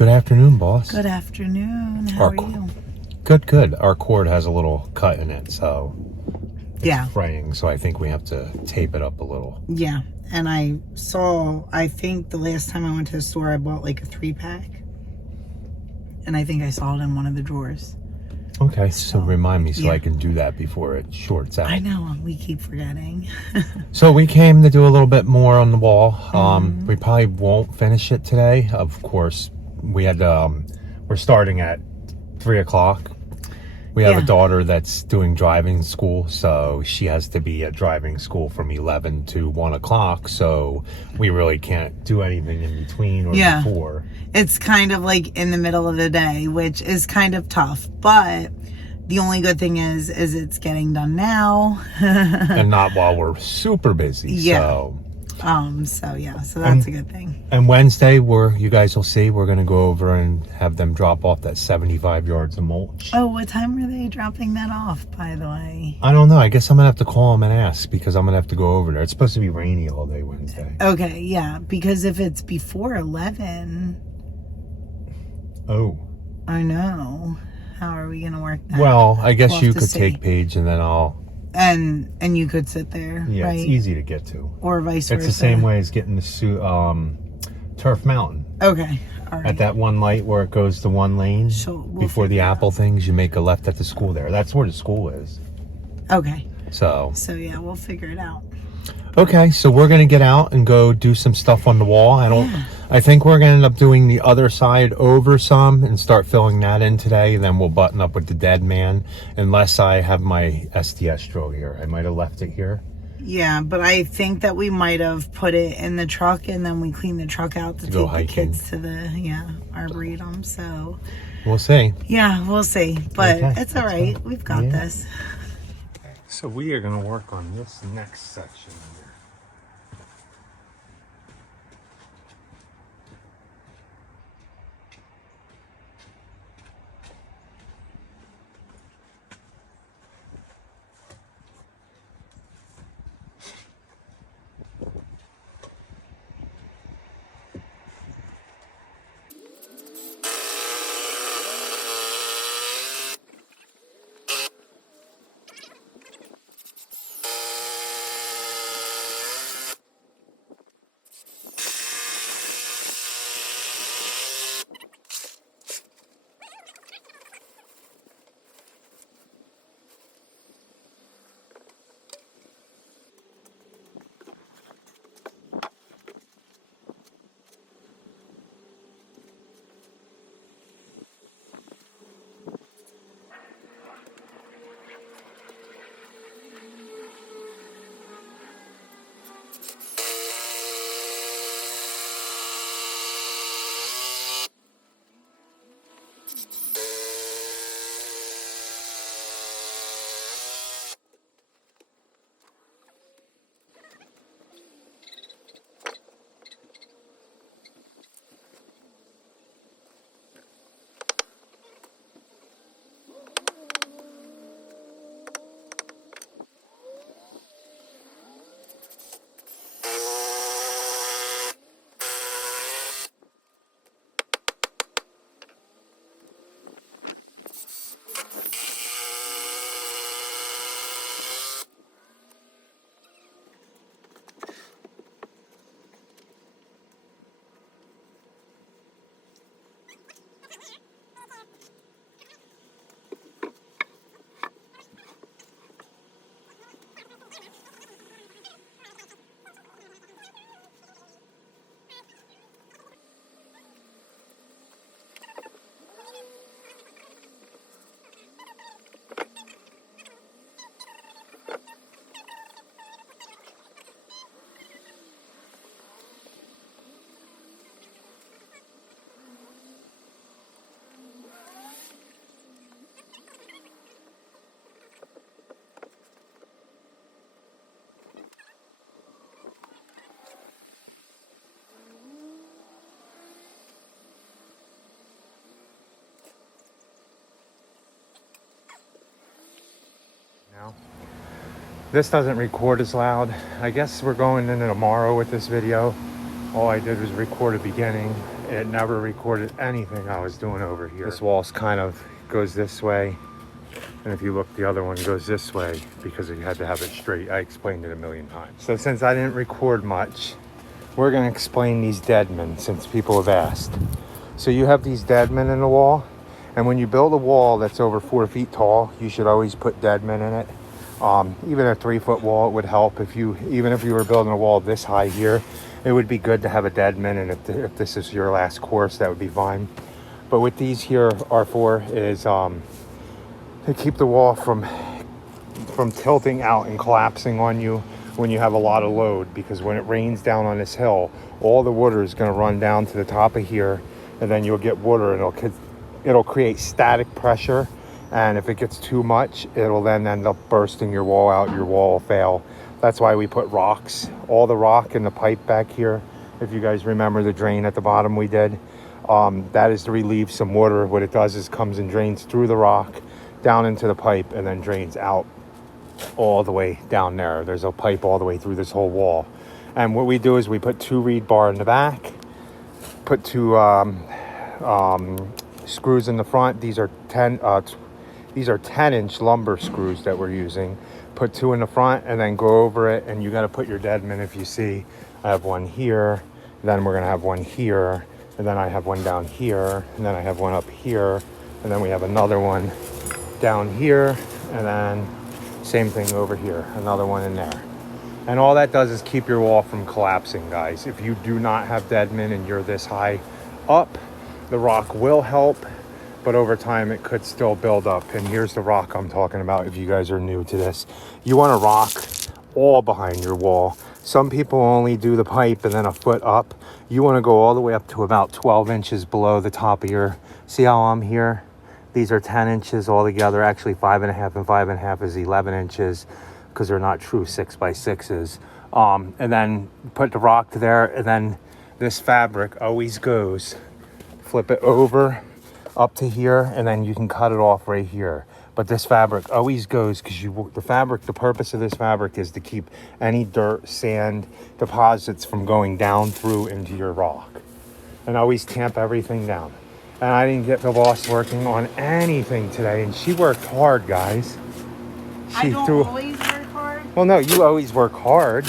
Good afternoon, boss. Good afternoon. How are you? Good. Our cord has a little cut in it, so Yeah. fraying. So I think we have to tape it up a little. Yeah. And I think the last time I went to the store, I bought like a 3-pack. And I think I saw it in one of the drawers. Okay, so remind me so yeah. I can do that before it shorts out. I know, we keep forgetting. So we came to do a little bit more on the wall. We probably won't finish it today. Of course, we had we're starting at 3 o'clock. We have a daughter that's doing driving school, so she has to be at driving school from 11 to 1 o'clock. So we really can't do anything in between or before. It's kind of like in the middle of the day, which is kind of tough. But the only good thing is it's getting done now. And not while we're super busy. Yeah. So that's a good thing. And Wednesday, you guys will see, we're going to go over and have them drop off that 75 yards of mulch. Oh, what time are they dropping that off, by the way? I don't know. I guess I'm going to have to call them and ask because I'm going to have to go over there. It's supposed to be rainy all day Wednesday. Okay, yeah, because if it's before 11... Oh. I know. How are we going to work that? Well, I guess you could take Paige and then I'll... And you could sit there, yeah, right? It's easy to get to. Or vice versa. It's the same way as getting to Turf Mountain. Okay, all right. At that one light where it goes to one lane, before the Apple things, you make a left at the school there. That's where the school is. Okay. So yeah, we'll figure it out. Okay, so we're gonna get out and go do some stuff on the wall. I think we're gonna end up doing the other side over some and start filling that in today. Then we'll button up with the dead man, unless I have my SDS drill here. I might have left it here. Yeah, but I think that we might have put it in the truck and then we cleaned the truck out to take the kids to the arboretum. So we'll see. Yeah, we'll see. But it's all right. We've got this. So we are gonna work on this next section here. This doesn't record as loud. I guess we're going into tomorrow with this video. All I did was record a beginning it never recorded anything I was doing over here. This wall's kind of goes this way, and if you look, the other one goes this way because you had to have it straight. I explained it a million times. So since I didn't record much, we're gonna explain these deadmen since people have asked. So you have these deadmen in the wall, and when you build a wall that's over 4 feet tall, you should always put deadmen in it. Even a 3-foot wall, it would help. Even if you were building a wall this high here, it would be good to have a deadman, and if this is your last course, that would be fine. But with these here, R4 is to keep the wall from tilting out and collapsing on you when you have a lot of load, because when it rains down on this hill, all the water is going to run down to the top of here, and then you'll get water, and it'll create static pressure, and if it gets too much, it'll then end up bursting your wall out. Your wall will fail. That's why we put rocks, all the rock in the pipe back here. If you guys remember the drain at the bottom we did, that is to relieve some water. What it does is comes and drains through the rock down into the pipe, and then drains out all the way down there. There's a pipe all the way through this whole wall. And what we do is we put 2 reed bar in the back, put 2 screws in the front. These are 10-inch lumber screws that we're using. Put 2 in the front and then go over it, and you got to put your deadman. If you see, I have one here, then we're gonna have one here, and then I have one down here, and then I have one up here, and then we have another one down here, and then same thing over here, another one in there. And all that does is keep your wall from collapsing, guys. If you do not have deadman and you're this high up, the rock will help, but over time it could still build up. And here's the rock I'm talking about if you guys are new to this. You want to rock all behind your wall. Some people only do the pipe and then a foot up. You want to go all the way up to about 12 inches below the top of your, see how I'm here? These are 10 inches altogether. Actually 5.5 and 5.5 is 11 inches because they're not true 6x6s. And then put the rock there, and then this fabric always goes, flip it over up to here, and then you can cut it off right here. But this fabric always goes because the purpose of this fabric is to keep any dirt, sand deposits from going down through into your rock. And always tamp everything down. And I didn't get the boss working on anything today, and she worked hard, guys. I don't always work hard. Well, no, you always work hard.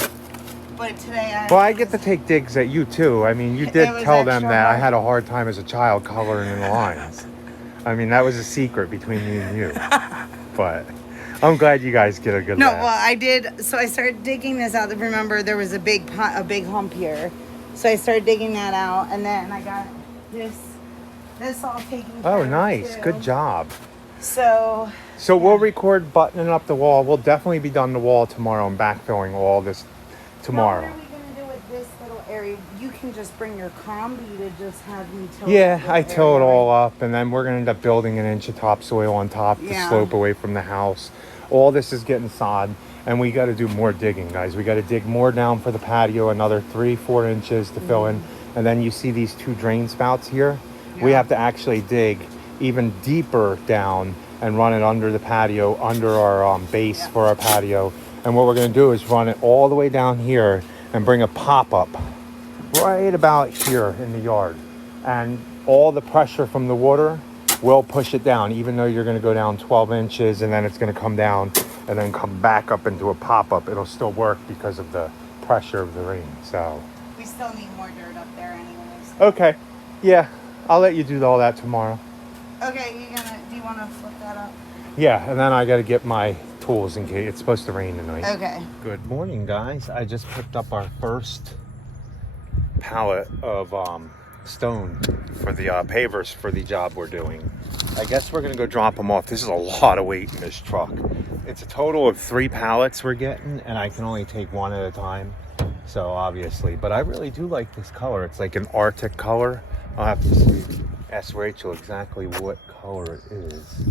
But today I get to take digs at you too. I mean, you did tell them that I had a hard time as a child coloring in the lines. I mean, that was a secret between me and you. But I'm glad you guys get a good laugh. Well, I did. So I started digging this out. Remember, there was a big hump here. So I started digging that out, and then I got this all taken care of. Oh, nice. Too. Good job. So we'll record buttoning up the wall. We'll definitely be done the wall tomorrow and backfilling all this tomorrow. What are we going to do with this little area? You can just bring your combi to just have me till. Yeah, I till it all up, and then we're going to end up building an inch of topsoil on top to slope away from the house. All this is getting sod, and we got to do more digging, guys. We got to dig more down for the patio, another 3-4 inches to fill in. And then you see these 2 drain spouts here. Yeah. We have to actually dig even deeper down and run it under the patio, under our base for our patio. And what we're going to do is run it all the way down here and bring a pop-up right about here in the yard. And all the pressure from the water will push it down, even though you're going to go down 12 inches and then it's going to come down and then come back up into a pop-up. It'll still work because of the pressure of the rain. So we still need more dirt up there anyways. Okay. Yeah, I'll let you do all that tomorrow. Okay, do you want to flip that up? Yeah, and then I got to get my tools in case it's supposed to rain tonight. Okay. Good morning, guys. I just picked up our first pallet of stone for the pavers for the job we're doing. I guess we're gonna go drop them off. This is a lot of weight in this truck. It's a total of 3 pallets we're getting, and I can only take one at a time. So obviously, but I really do like this color. It's like an Arctic color. I'll have to ask Rachel exactly what color it is.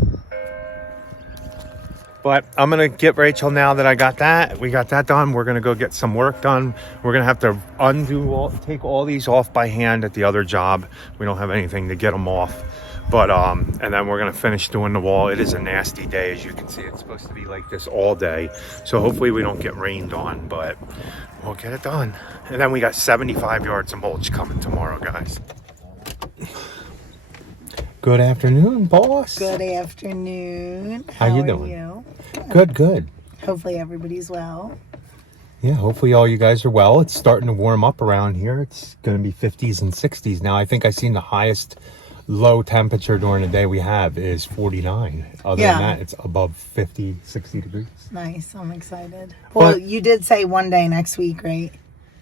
But I'm going to get Rachel now that I got that. We got that done. We're going to go get some work done. We're going to have to take all these off by hand at the other job. We don't have anything to get them off. But, and then we're going to finish doing the wall. It is a nasty day. As you can see, it's supposed to be like this all day. So hopefully we don't get rained on, but we'll get it done. And then we got 75 yards of mulch coming tomorrow, guys. Good afternoon, boss. Good afternoon. How you are doing? you? Good. Hopefully everybody's well. Yeah, hopefully all you guys are well. It's starting to warm up around here. It's going to be 50s and 60s now. I think I seen the highest low temperature during the day we have is 49. Other than that, it's above 50, 60 degrees. Nice. I'm excited. Well, you did say one day next week, right?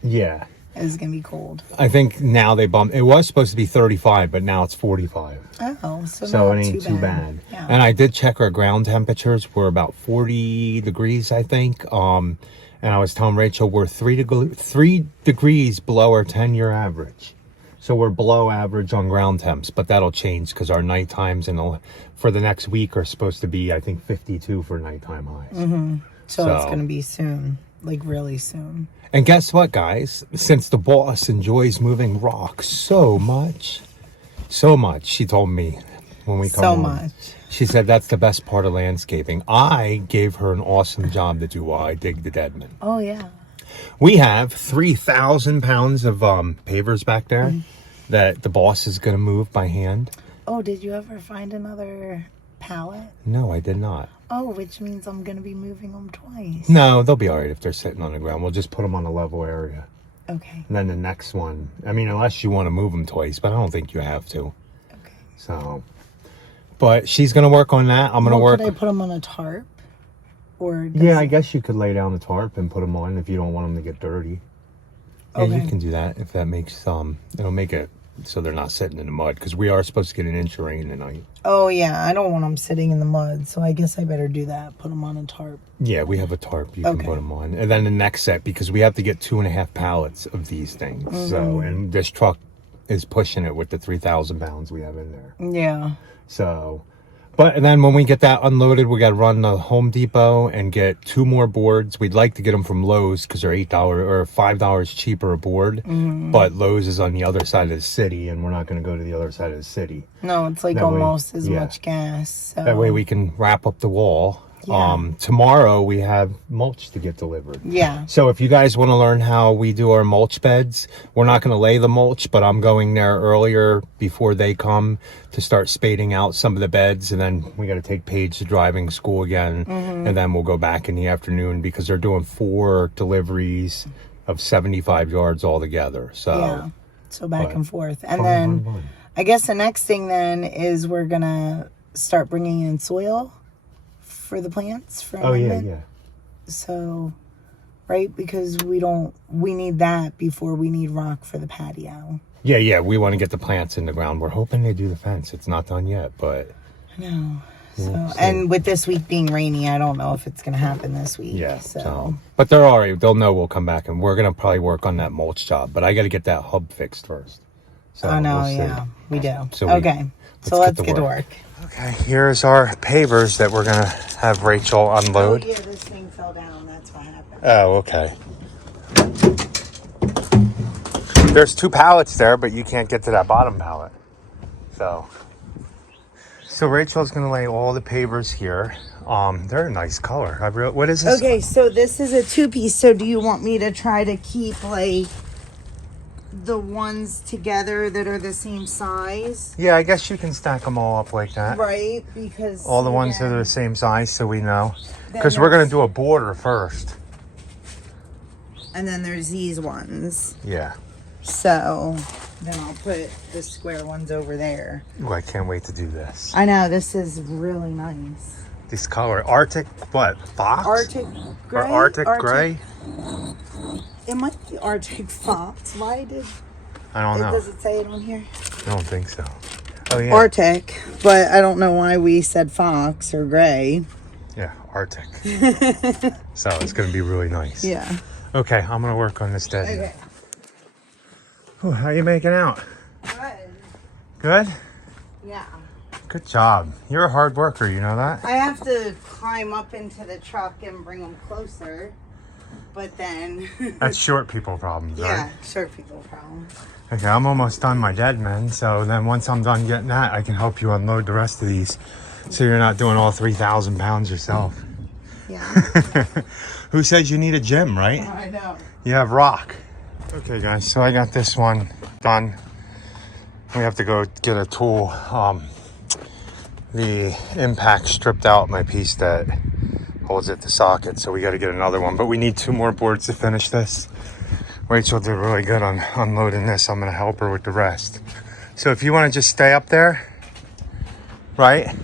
Yeah. It was going to be cold. I think now they bumped. It was supposed to be 35, but now it's 45. Oh, so So not it ain't too bad. Yeah. And I did check our ground temperatures. We're about 40 degrees, I think. And I was telling Rachel we're 3 degrees below our 10-year average. So we're below average on ground temps, but that'll change because our night times for the next week are supposed to be, I think, 52 for nighttime highs. Mm-hmm. So it's going to be soon, like really soon. And guess what, guys? Since the boss enjoys moving rocks so much, she told me when we come home. So much. She said that's the best part of landscaping. I gave her an awesome job to do while I dig the Deadman. Oh, yeah. We have 3,000 pounds of pavers back there that the boss is going to move by hand. Oh, did you ever find another pallet? No, I did not. Oh, which means I'm going to be moving them twice. No, they'll be all right if they're sitting on the ground. We'll just put them on a level area. Okay. And then the next one, I mean, unless you want to move them twice, but I don't think you have to. Okay. So, but she's going to work on that. I'm going to work. Could I put them on a tarp? Or yeah, I guess you could lay down the tarp and put them on if you don't want them to get dirty. Okay. Yeah, you can do that if that makes it'll make it so they're not sitting in the mud because we are supposed to get an inch of rain tonight. Oh yeah, I don't want them sitting in the mud, so I guess I better do that. Put them on a tarp. Yeah, we have a tarp you can put them on, and then the next set because we have to get 2.5 pallets of these things. So and this truck is pushing it with the 3,000 pounds we have in there. Yeah. So. But then when we get that unloaded, we got to run to Home Depot and get 2 more boards. We'd like to get them from Lowe's because they're $8 or $5 cheaper a board. But Lowe's is on the other side of the city, and we're not going to go to the other side of the city. No, it's like almost as much gas. So. That way we can wrap up the wall. Yeah. Tomorrow we have mulch to get delivered. Yeah. So if you guys want to learn how we do our mulch beds, we're not going to lay the mulch, but I'm going there earlier before they come to start spading out some of the beds. And then we got to take Paige to driving school again. And then we'll go back in the afternoon because they're doing 4 deliveries of 75 yards altogether. So, yeah. So back and forth. And then I guess the next thing then is we're going to start bringing in soil for the plants for amendment. Yeah. So, right, because we need that before we need rock for the patio. Yeah, we want to get the plants in the ground. We're hoping they do the fence. It's not done yet, but I know. So, and with this week being rainy, I don't know if it's going to happen this week. Yeah. So, but they're all right. They'll know we'll come back, and we're going to probably work on that mulch job. But I got to get that hub fixed first. So I know, we do. So let's get to work. Okay, here's our pavers that we're going to have Rachel unload. Oh, yeah, this thing fell down. That's what happened. Oh, okay. There's 2 pallets there, but you can't get to that bottom pallet. So Rachel's going to lay all the pavers here. They're a nice color. What is this? Okay, so this is a 2-piece. So do you want me to try to keep, like, the ones together that are the same size? Yeah, I guess you can stack them all up like that. Right, because all the ones that are the same size, so we know. Because we're going to do a border first. And then there's these ones. Yeah. So then I'll put the square ones over there. Ooh, I can't wait to do this. I know, this is really nice. This color, Arctic, what? Fox? Arctic gray? Or Arctic gray? It might be Arctic Fox. Why did... I don't know. Does it say it on here? I don't think so. Oh, yeah. Arctic, but I don't know why we said fox or gray. Yeah, Arctic. So it's going to be really nice. Yeah. Okay, I'm going to work on this dead. Okay. Ooh, how are you making out? Good. Good? Yeah. Good job. You're a hard worker, you know that? I have to climb up into the truck and bring them closer. But then... That's short people problems, right? Yeah, short people problems. Okay, I'm almost done my dead man, so then once I'm done getting that, I can help you unload the rest of these so you're not doing all 3,000 pounds yourself. Yeah. Who says you need a gym, right? I know. You have rock. Okay, guys, so I got this one done. We have to go get a tool. The impact stripped out my piece that holds it to socket, so we got to get another one. But we need 2 more boards to finish this. Rachel did really good on unloading this. I'm going to help her with the rest. So if you want to just stay up there, right?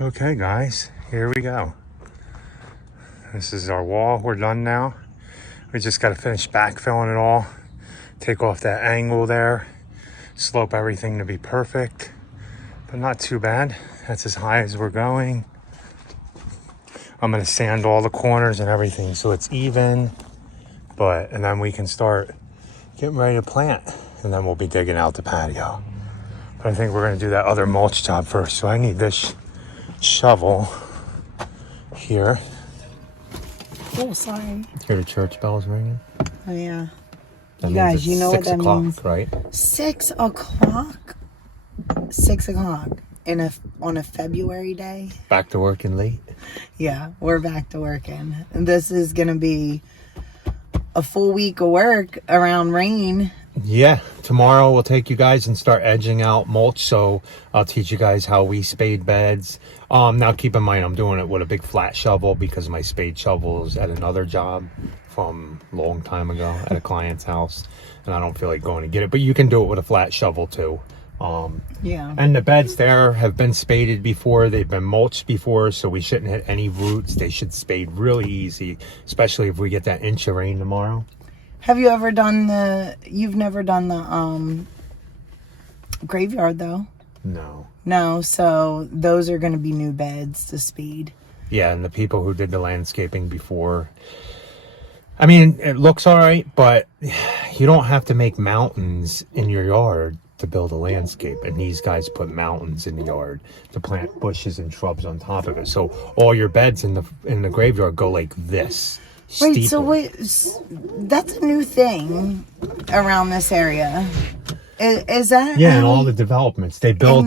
Okay, guys, here we go. This is our wall. We're done now. We just got to finish backfilling it all, take off that angle there, slope everything to be perfect, but not too bad. That's as high as we're going. I'm going to sand all the corners and everything so it's even, and then we can start getting ready to plant, and then we'll be digging out the patio. But I think we're going to do that other mulch job first, so I need this shovel here. Oh, sorry. Hear the church bells ringing? Oh, yeah. That You means guys, it's you know what 6 that o'clock, means? right? 6 o'clock? 6 o'clock on a February day? Back to working late? Yeah, we're back to working. And this is going to be a full week of work around rain. Yeah, tomorrow we'll take you guys and start edging out mulch, so I'll teach you guys how we spade beds. Now keep in mind I'm doing it with a big flat shovel because my spade shovel is at another job from a long time ago at a client's house, and I don't feel like going to get it, but you can do it with a flat shovel too. Yeah. And the beds there have been spaded before, they've been mulched before, so we shouldn't hit any roots. They should spade really easy, especially if we get that inch of rain tomorrow. Have you ever done you've never done the graveyard though? No, so those are going to be new beds to speed. Yeah, and the people who did the landscaping before, I mean, it looks all right, but you don't have to make mountains in your yard to build a landscape, and these guys put mountains in the yard to plant bushes and shrubs on top of it, so all your beds in the graveyard go like this. Wait, steeple. so that's a new thing around this area. Is that? Yeah, and all the developments they build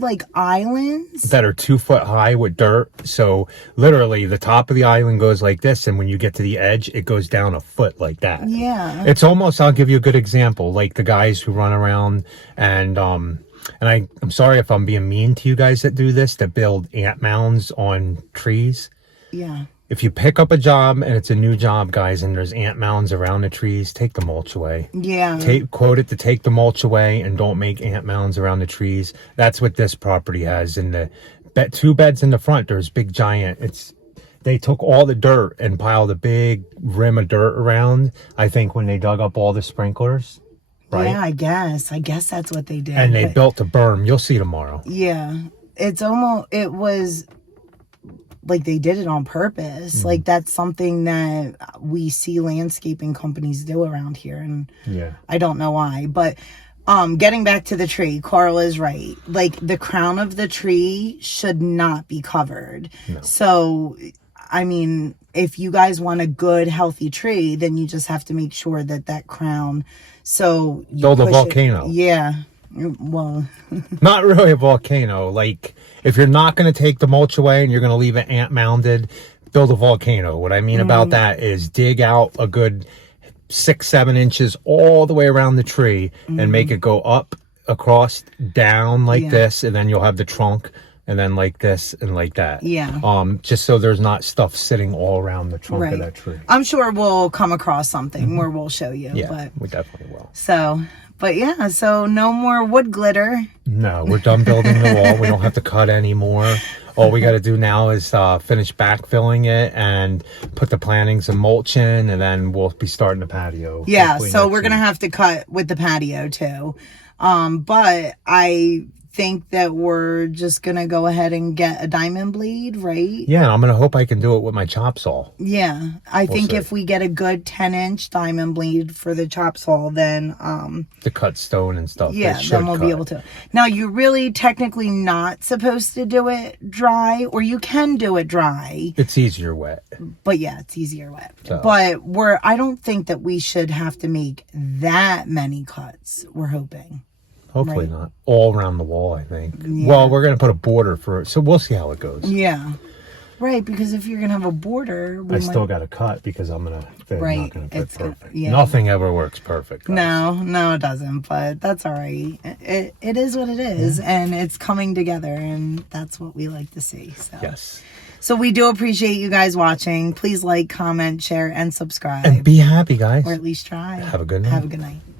like islands that are 2 foot high with dirt. So literally, the top of the island goes like this, and when you get to the edge, it goes down a foot like that. Yeah, it's almost. I'll give you a good example, like the guys who run around and I'm sorry if I'm being mean to you guys that do this, that build ant mounds on trees. Yeah. If you pick up a job and it's a new job, guys, and there's ant mounds around the trees, take the mulch away. Yeah. Quote it to take the mulch away and don't make ant mounds around the trees. That's what this property has. In the 2 beds in the front, there's big giant. They took all the dirt and piled a big rim of dirt around, I think, when they dug up all the sprinklers. Right? Yeah, I guess that's what they did. And they built a berm. You'll see tomorrow. Yeah. It was like they did it on purpose. Like that's something that we see landscaping companies do around here, and yeah, I don't know why. But getting back to the tree, Carl is right. Like the crown of the tree should not be covered. No. So I mean, if you guys want a good healthy tree, then you just have to make sure that crown, so you build a volcano. Yeah. Well, not really a volcano. Like, if you're not going to take the mulch away and you're going to leave it ant mounded, build a volcano. What I mean about that is dig out a good 6-7 inches all the way around the tree and make it go up, across, down like this, and then you'll have the trunk, and then like this and like that. Just so there's not stuff sitting all around the trunk of that tree. I'm sure we'll come across something where we'll show you. Yeah, but, we definitely will. So, but yeah, so no more wood glitter. No, we're done building the wall. We don't have to cut anymore. All we got to do now is finish backfilling it and put the plantings and mulch in, and then we'll be starting the patio. Yeah, so we're going to have to cut with the patio too. But I think that we're just going to go ahead and get a diamond blade, right? Yeah, I'm going to hope I can do it with my chop saw. Yeah, I think if we get a good 10-inch diamond blade for the chop saw, then... to cut stone and stuff. Yeah, then we'll be able to. Now, you're really technically not supposed to do it dry, or you can do it dry. It's easier wet. But yeah, it's easier wet. So. But I don't think that we should have to make that many cuts, we're hoping. Hopefully not. All around the wall, I think. Yeah. Well, we're going to put a border for it, so we'll see how it goes. Yeah. Right, because if you're going to have a border... I still got to cut because I'm going to fit. Right. Not going to fit perfect. Yeah. Nothing ever works perfect. Guys. No, it doesn't, but that's all right. It is what it is, and it's coming together, and that's what we like to see. So. Yes. So we do appreciate you guys watching. Please like, comment, share, and subscribe. And be happy, guys. Or at least try. Have a good night. Have a good night.